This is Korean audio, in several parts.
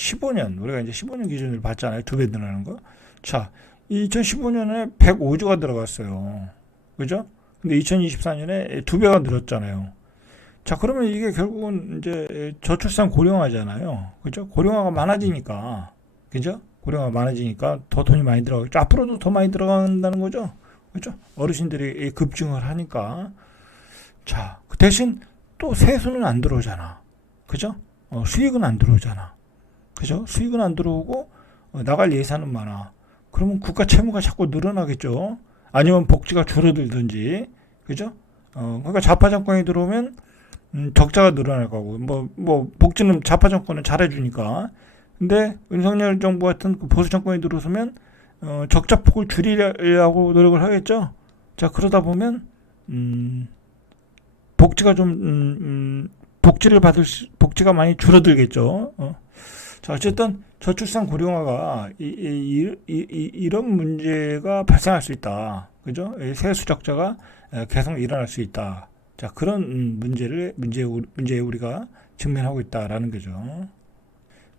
15년, 우리가 이제 15년 기준으로 봤잖아요. 2배 늘어나는 거. 자, 2015년에 105조가 들어갔어요. 그죠? 근데 2024년에 2배가 늘었잖아요. 자, 그러면 이게 결국은 이제 저출산 고령화잖아요. 그죠? 고령화가 많아지니까. 그죠? 고령화가 많아지니까 더 돈이 많이 들어가겠죠. 앞으로도 더 많이 들어간다는 거죠. 그죠? 어르신들이 급증을 하니까. 자, 그 대신 또 세수는 안 들어오잖아. 그죠? 수익은 안 들어오잖아. 그죠? 수익은 안 들어오고 나갈 예산은 많아. 그러면 국가 채무가 자꾸 늘어나겠죠. 아니면 복지가 줄어들든지. 그죠? 그러니까 좌파 정권이 들어오면 적자가 늘어날 거고, 복지는 좌파 정권은 잘해주니까. 근데 윤석열 정부 같은 보수 정권이 들어서면, 적자 폭을 줄이려고 노력을 하겠죠. 자, 그러다 보면, 복지가 복지가 많이 줄어들겠죠. 자, 어쨌든, 저출산 고령화가, 이런 문제가 발생할 수 있다. 그죠? 세수 적자가 계속 일어날 수 있다. 자, 그런 문제에 우리가 직면하고 있다라는 거죠.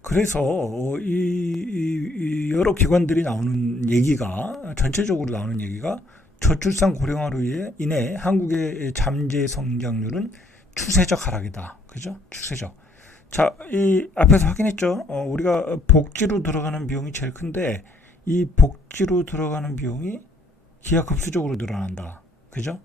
그래서 이 여러 기관들이 나오는 얘기가 전체적으로 나오는 얘기가 저출산 고령화로 인해 한국의 잠재 성장률은 추세적 하락이다. 그죠? 추세적. 자, 이 앞에서 확인했죠. 우리가 복지로 들어가는 비용이 제일 큰데 이 복지로 들어가는 비용이 기하급수적으로 늘어난다. 그죠?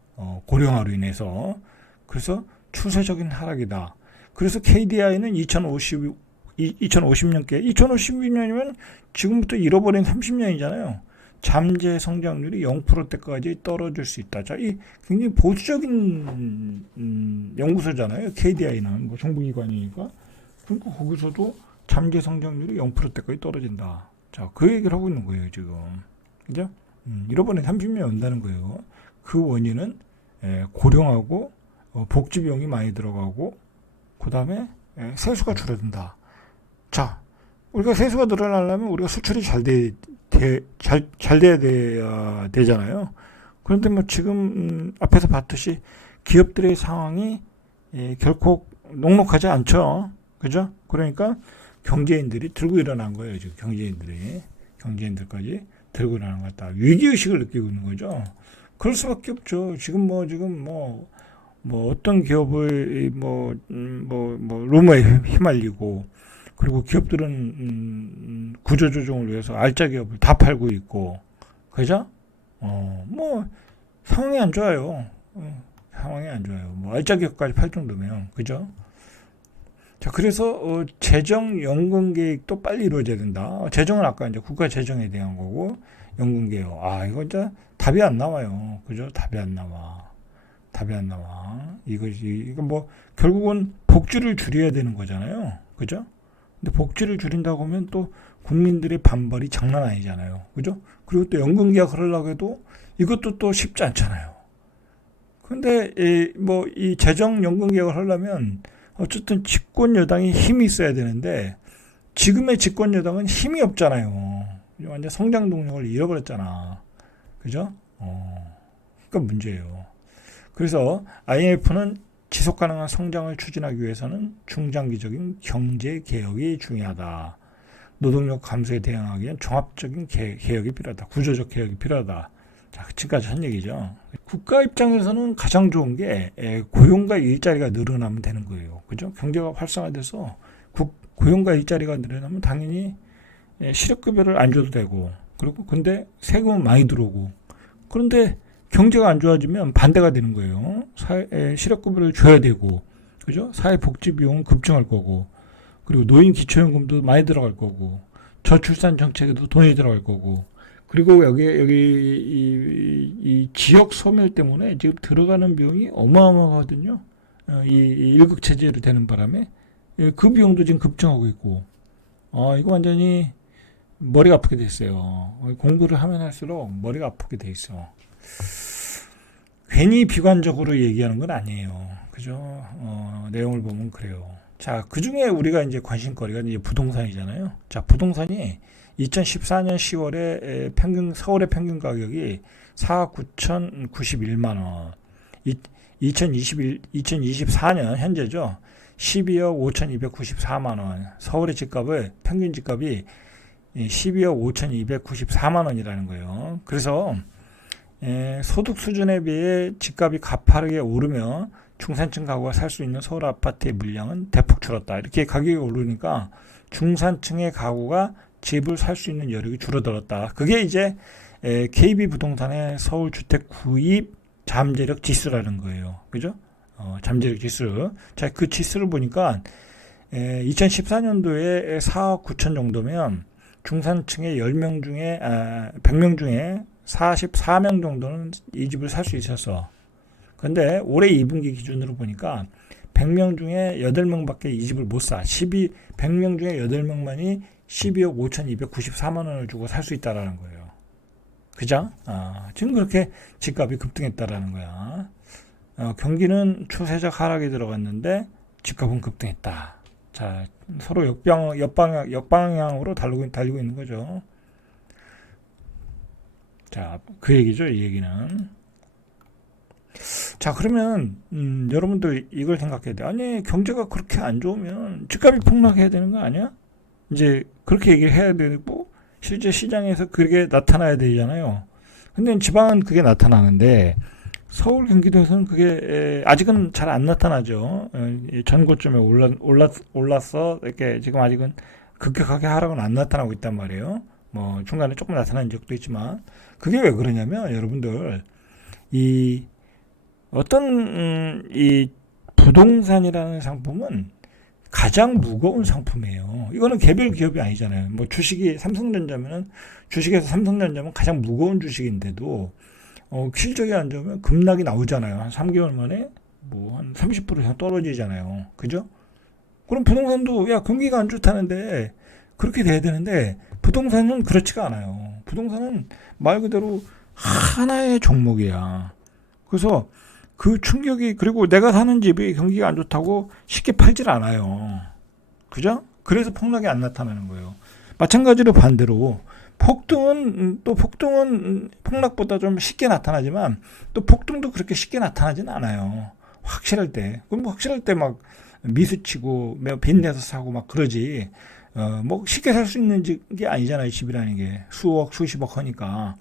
고령화로 인해서. 그래서 추세적인 하락이다. 그래서 KDI는 2050년께, 2050년이면 지금부터 잃어버린 30년이잖아요. 잠재 성장률이 0%대까지 떨어질 수 있다. 자, 이 굉장히 보수적인 연구소잖아요. KDI는 뭐 정부기관이니까. 그러니까 거기서도 잠재 성장률이 0%대까지 떨어진다. 자, 그 얘기를 하고 있는 거예요, 지금. 그죠? 잃어버린 30년이 온다는 거예요. 그 원인은 고령하고 복지 비용이 많이 들어가고 그 다음에 세수가 줄어든다. 자, 우리가 세수가 늘어나려면 우리가 수출이 잘 돼야 되잖아요. 그런데 뭐 지금 앞에서 봤듯이 기업들의 상황이 결코 녹록하지 않죠. 그죠? 그러니까 경제인들이 들고 일어난 거예요. 지금 경제인들까지 들고 일어난 것 같다. 위기의식을 느끼고 있는 거죠. 그럴 수밖에 없죠. 지금 어떤 기업을 루머에 휘말리고, 그리고 기업들은 구조조정을 위해서 알짜 기업을 다 팔고 있고, 그죠? 상황이 안 좋아요. 상황이 안 좋아요. 알짜 기업까지 팔 정도면, 그죠? 자, 그래서 재정 연금 계획도 빨리 이루어져야 된다. 재정은 아까 이제 국가 재정에 대한 거고, 연금 계획. 이거 진짜 답이 안 나와요. 그죠? 답이 안 나와. 이거 결국은 복지를 줄여야 되는 거잖아요. 그죠? 근데 복지를 줄인다고 하면 또 국민들의 반발이 장난 아니잖아요. 그죠? 그리고 또 연금 계약을 하려고 해도 이것도 또 쉽지 않잖아요. 근데 이 재정 연금 계약을 하려면 어쨌든 집권 여당이 힘이 있어야 되는데 지금의 집권 여당은 힘이 없잖아요. 완전 성장 동력을 잃어버렸잖아. 그죠? 그러니까 문제예요. 그래서 IMF는 지속 가능한 성장을 추진하기 위해서는 중장기적인 경제 개혁이 중요하다. 노동력 감소에 대응하기 위한 종합적인 개혁이 필요하다. 구조적 개혁이 필요하다. 자, 지금까지 한 얘기죠. 국가 입장에서는 가장 좋은 게 고용과 일자리가 늘어나면 되는 거예요. 그죠? 경제가 활성화돼서 고용과 일자리가 늘어나면 당연히 실업급여를 안 줘도 되고, 그리고 근데 세금은 많이 들어오고, 그런데 경제가 안 좋아지면 반대가 되는 거예요. 실업급여를 줘야 되고, 그죠? 사회복지 비용은 급증할 거고, 그리고 노인 기초연금도 많이 들어갈 거고, 저출산 정책에도 돈이 들어갈 거고, 그리고 여기 이 지역 소멸 때문에 지금 들어가는 비용이 어마어마하거든요. 이 일극 체제로 되는 바람에 그 비용도 지금 급증하고 있고, 이거 완전히 머리가 아프게 돼 있어요. 공부를 하면 할수록 머리가 아프게 돼 있어. 괜히 비관적으로 얘기하는 건 아니에요. 그죠? 내용을 보면 그래요. 자, 그 중에 우리가 이제 관심거리가 이제 부동산이잖아요. 자, 부동산이 2014년 10월에 서울의 평균 가격이 4억 9,091만 원. 2024년 현재죠. 12억 5,294만 원. 서울의 집값을 평균 집값이 12억 5,294만 원이라는 거예요. 그래서 소득 수준에 비해 집값이 가파르게 오르며 중산층 가구가 살 수 있는 서울 아파트의 물량은 대폭 줄었다. 이렇게 가격이 오르니까 중산층의 가구가 집을 살 수 있는 여력이 줄어들었다. 그게 이제 KB부동산의 서울 주택 구입 잠재력 지수라는 거예요. 그죠? 잠재력 지수. 자, 그 지수를 보니까 2014년도에 4억 9천 정도면 중산층의 10명 중에 100명 중에 44명 정도는 이 집을 살 수 있었어. 근데 올해 2분기 기준으로 보니까 100명 중에 8명밖에 이 집을 못 사. 100명 중에 8명만이 12억 5,294만 원을 주고 살 수 있다라는 거예요. 그죠? 지금 그렇게 집값이 급등했다라는 거야. 경기는 추세적 하락에 들어갔는데 집값은 급등했다. 자, 서로 역방향으로 달리고 있는 거죠. 자, 그 얘기죠, 이 얘기는. 자, 그러면 여러분들 이걸 생각해야 돼. 아니, 경제가 그렇게 안 좋으면 집값이 폭락해야 되는 거 아니야? 이제 그렇게 얘기를 해야 되고 실제 시장에서 그게 나타나야 되잖아요. 근데 지방은 그게 나타나는데 서울 경기도에서는 그게 아직은 잘 안 나타나죠. 전고점에 올랐어. 이렇게 지금 아직은 급격하게 하락은 안 나타나고 있단 말이에요. 뭐 중간에 조금 나타난 적도 있지만 그게 왜 그러냐면 여러분들 이 어떤 이 부동산이라는 상품은 가장 무거운 상품이에요. 이거는 개별 기업이 아니잖아요. 뭐 주식이 삼성전자면은 주식에서 삼성전자면 가장 무거운 주식인데도 실적이 안 좋으면 급락이 나오잖아요. 한 3개월 만에 뭐 한 30% 이상 떨어지잖아요. 그죠? 그럼 부동산도 야 경기가 안 좋다는데 그렇게 돼야 되는데 부동산은 그렇지가 않아요. 부동산은 말 그대로 하나의 종목이야. 그래서 그 충격이 그리고 내가 사는 집이 경기가 안 좋다고 쉽게 팔질 않아요. 그죠? 그래서 폭락이 안 나타나는 거예요. 마찬가지로 반대로 폭등은 폭락보다 좀 쉽게 나타나지만 또 폭등도 그렇게 쉽게 나타나진 않아요. 확실할 때. 그럼 확실할 때 막 미수치고 빚내서 사고 막 그러지. 뭐 쉽게 살 수 있는 게 아니잖아요. 집이라는 게 수억 수십억 하니까.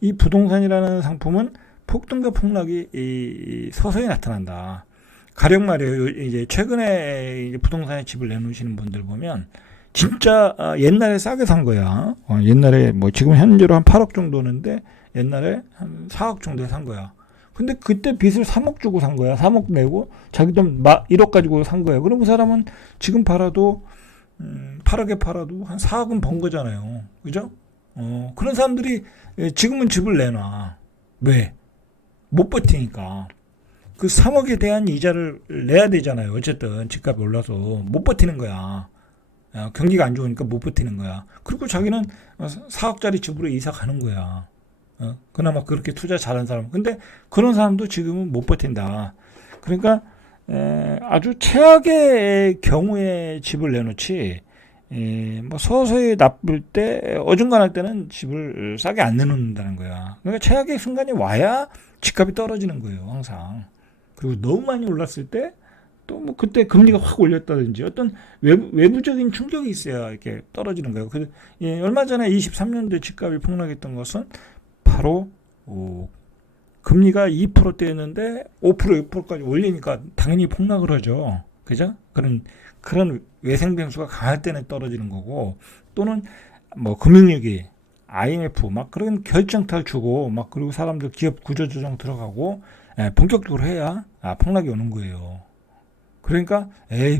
이 부동산이라는 상품은 폭등과 폭락이 서서히 나타난다. 가령 말이에요. 이제 최근에 이제 부동산에 집을 내놓으시는 분들 보면 진짜 옛날에 싸게 산 거야. 옛날에 뭐 지금 현재로 한 8억 정도는데 옛날에 한 4억 정도에 산 거야. 근데 그때 빚을 3억 주고 산 거야. 3억 내고 자기 돈 1억 가지고 산 거야. 그럼 그 사람은 지금 팔아도 8억에 팔아도 한 4억은 번 거잖아요. 그죠? 그런 사람들이 지금은 집을 내놔. 왜? 못 버티니까. 그 3억에 대한 이자를 내야 되잖아요. 어쨌든 집값이 올라서 못 버티는 거야. 경기가 안 좋으니까 못 버티는 거야. 그리고 자기는 4억짜리 집으로 이사 가는 거야. 그나마 그렇게 투자 잘한 사람. 근데 그런 사람도 지금은 못 버틴다. 그러니까 아주 최악의 경우에 집을 내놓지 뭐 서서히 나쁠 때 어중간할 때는 집을 싸게 안 내놓는다는 거야. 그러니까 최악의 순간이 와야 집값이 떨어지는 거예요. 항상. 그리고 너무 많이 올랐을 때 또 뭐 그때 금리가 확 올렸다든지 어떤 외부적인 충격이 있어야 이렇게 떨어지는 거예요. 얼마 전에 23년도에 집값이 폭락했던 것은 바로 금리가 2%대였는데 5%, 6%까지 올리니까 당연히 폭락을 하죠. 그죠? 그런 외생 변수가 강할 때는 떨어지는 거고 또는 뭐 금융위기, IMF 막 그런 결정타를 주고 막 그리고 사람들 기업 구조조정 들어가고 본격적으로 해야 폭락이 오는 거예요. 그러니까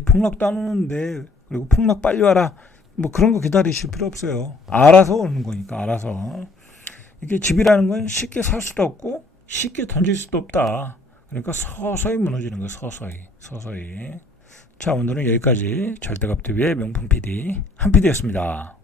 폭락도 안 오는데 그리고 폭락 빨리 와라 뭐 그런 거 기다리실 필요 없어요. 알아서 오는 거니까 알아서. 이게 집이라는 건 쉽게 살 수도 없고 쉽게 던질 수도 없다. 그러니까 서서히 무너지는 거예요. 서서히. 자, 오늘은 여기까지 절대값TV의 명품 PD 한 PD였습니다.